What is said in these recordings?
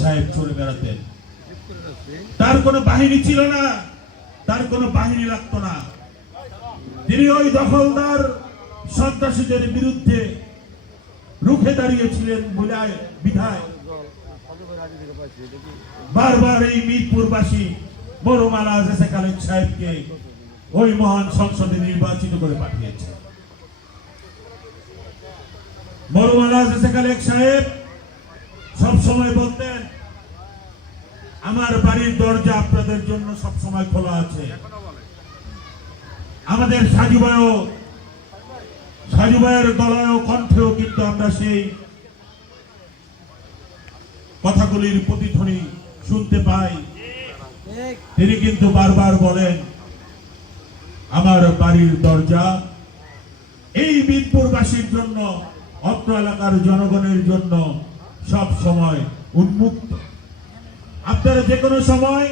সাহেব চলে বেড়াতেন। তার কোনো বাহিনী ছিল না, তার কোনো বাহিনী লাগতো না। তিনি ওই দখলদার সন্ত্রাসীদের বিরুদ্ধে রুখে দাঁড়িয়েছিলেন বুঝায় বিধায়। বারবার এই মিরপুরবাসী জেসে খালেদ সাহেবকে ওই মহান সংসদে নির্বাচিত করে পাঠিয়েছে। জেসে খালেদ সাহেব সব সময় বলতেন আমার বাড়ির দরজা আপনাদের জন্য সব সময় খোলা আছে। আমাদের সাজুবায়ও সাজুবাইয়ের দলায়ও কণ্ঠেও কিন্তু আমরা সেই কথাগুলির প্রতিধ্বনি শুনতে পাই। তিনি কিন্তু বারবার বলেন, আমার বাড়ির দরজা এই মিরপুরবাসীর জন্য, অত্র এলাকার জনগণের জন্য সব সময় উন্মুক্ত। আপনারা যে কোনো সময়,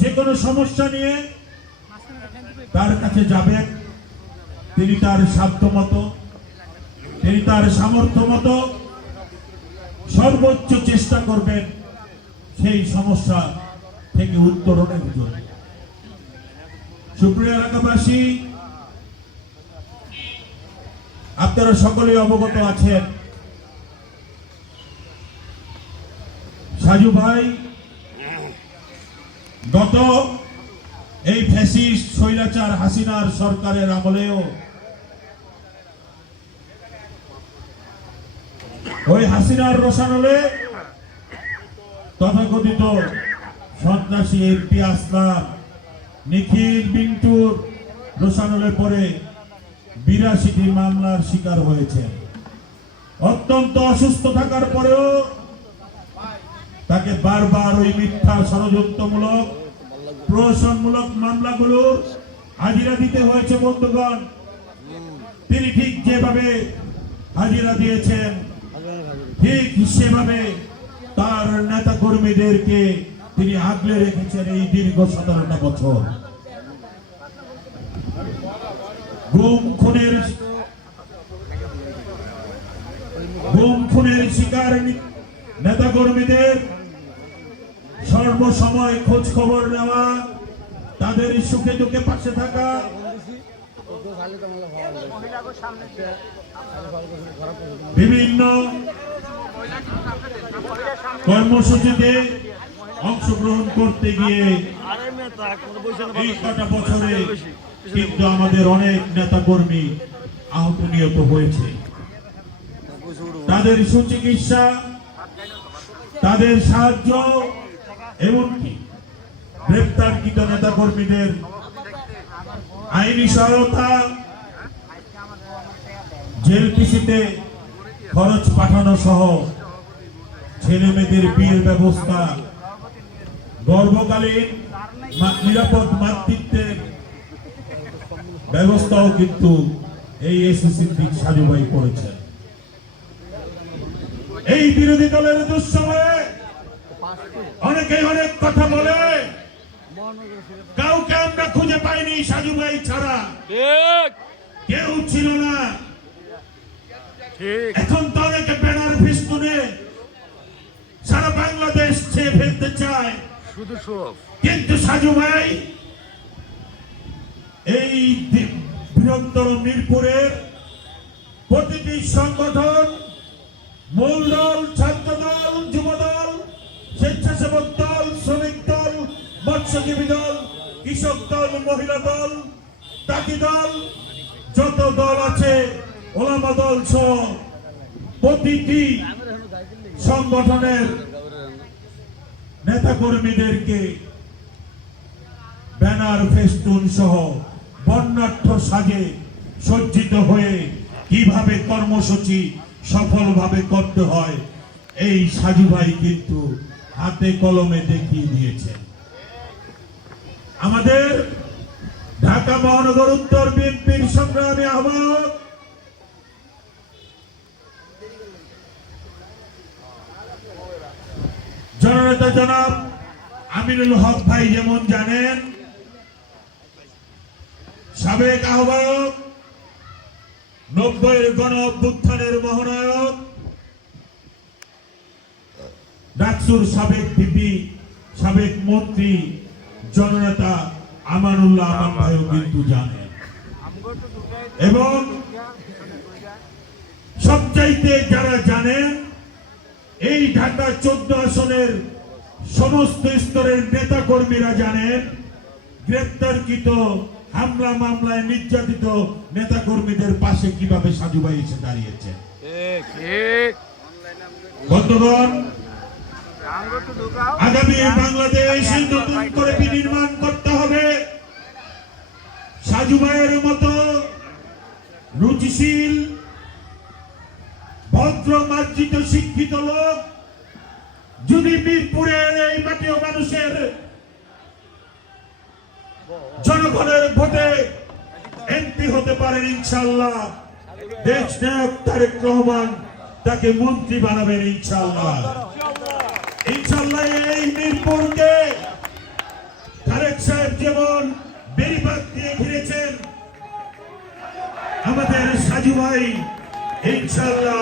যে কোনো সমস্যা নিয়ে তার কাছে যাবেন। তিনি তার সাধ্য মতো, তিনি তার সামর্থ্য মতো সর্বোচ্চ চেষ্টা করবেন সেই সমস্যা থেকে উত্তরণের জন্য। সুপ্রিয় এলাকাবাসী, আপনারা সকলেই অবগত আছেন। সাজু ভাই গত এই ফ্যাসিস্ট স্বৈরাচার হাসিনার সরকারের আমলেও ওই হাসিনার রোশানলে তথাকথিত সন্ত্রাসী এমপি আসলাম, নিখিল বিন্টুর রোশানলে পরে বিরাশিটি মামলার শিকার হয়েছে। অত্যন্ত অসুস্থ থাকার পরেও তাকে বারবার ওই মিথ্যা ষড়যন্ত্রমূলক, প্রহসনমূলক মামলাগুলোর হাজিরা দিতে হয়েছে বন্ধুগণ। তিনি ঠিক যেভাবে হাজিরা দিয়েছেন, ঠিক সেভাবে তার নেতা কর্মীদেরকে তিনি আগলে রেখেছেন এই দীর্ঘ সতেরোটা বছর। গুম, খুনের গুম, খুনের শিকার নেতা কর্মীদের সর্বসময় খোঁজ খবর নেওয়া, তাদের সুখে দুঃখে পাশে থাকা। বিভিন্ন কর্মসূচিতে অংশগ্রহণ করতে গিয়ে এই কটা বছরে কিন্তু আমাদের অনেক নেতা কর্মী আহত নিহত হয়েছে। তাদের সুচিকিৎসা, তাদের সাহায্য এমনকি গ্রেপ্তারকৃত নেতা কর্মীদের আইনি সহায়তা জেল পিসিতে খরচ পাঠানো সহ ছেলে মেয়েদের বিয়ের ব্যবস্থা, গর্ভকালীন নিরাপদ মাতৃত্বের ব্যবস্থাও কিন্তু এই এসি সিদ্দিক সাজুভাই করেছেন। এই বিরোধী দলের দুঃসময়ে অনেকে অনেক কথা বলে। কাউকে আমরা খুঁজে পাইনি সাজু ভাই ছাড়া। কেউ ছিল না। এখন তো অনেকে ব্যানার ফিস্তুনে সারা বাংলাদেশ ছেয়ে ফেলতে চায়। শুধু সব। কিন্তু সাজু ভাই এই বৃহত্তর মিরপুরের প্রতিটি সংগঠন মূল দল মৎস্যজীবী দল, কৃষক দল, মহিলা দল তাঁতি দল, যত দল আছে, ওলামা দল সহ প্রতিটি সংগঠনের নেতা কর্মীদেরকে ব্যানার, ফেস্টুন সহ বর্ণাঢ্য সাজে সজ্জিত হয়ে কীভাবে কর্মসূচি সফলভাবে করতে হয়, এই সাজু ভাই কিন্তু হাতে কলমে দেখিয়ে দিয়েছে আমাদের ঢাকা মহানগর উত্তর বিএনপির সংগ্রামী আহ্বায়ক জননেতা জনাব আমিনুল হক ভাই যেমন জানেন, সাবেক আহ্বায়ক, নব্বইয়ের গণ অভ্যুত্থানের মহানায়ক, ডাকসুর সাবেক ভিপি, সাবেক মন্ত্রী জননেতা আমানুল্লাহ আমান ভাইও কিন্তু জানেন এবং সবচাইতে যারা জানেন এই ঢাকা চোদ্দ আসনের সমস্ত স্তরের নেতা কর্মীরা জানেন গ্রেপ্তারকৃত হামলা মামলায় নির্যাতিত নেতা কর্মীদের পাশে কীভাবে সাজু ভাই এসে দাঁড়িয়েছে। বন্ধুগণ আগামী বাংলাদেশ নতুন করে বিনির্মাণ করতে হবে। সাজু ভাইয়ের মতো রুচিশীল, ভদ্র, মার্জিত, শিক্ষিত লোক যদি মিরপুরের এই মাটি ও মানুষের জনগণের ভোটে এমপি হতে পারেন ইনশাল্লাহ দেশ নায়ক তারেক রহমান তাকে মন্ত্রী বানাবেন ইনশাল্লাহ মিরপুরকে তারেক সাহেব যেমন বেরিবাদ দিয়ে ঘিরেছেন আমাদের সাজু ভাই ইনশাল্লাহ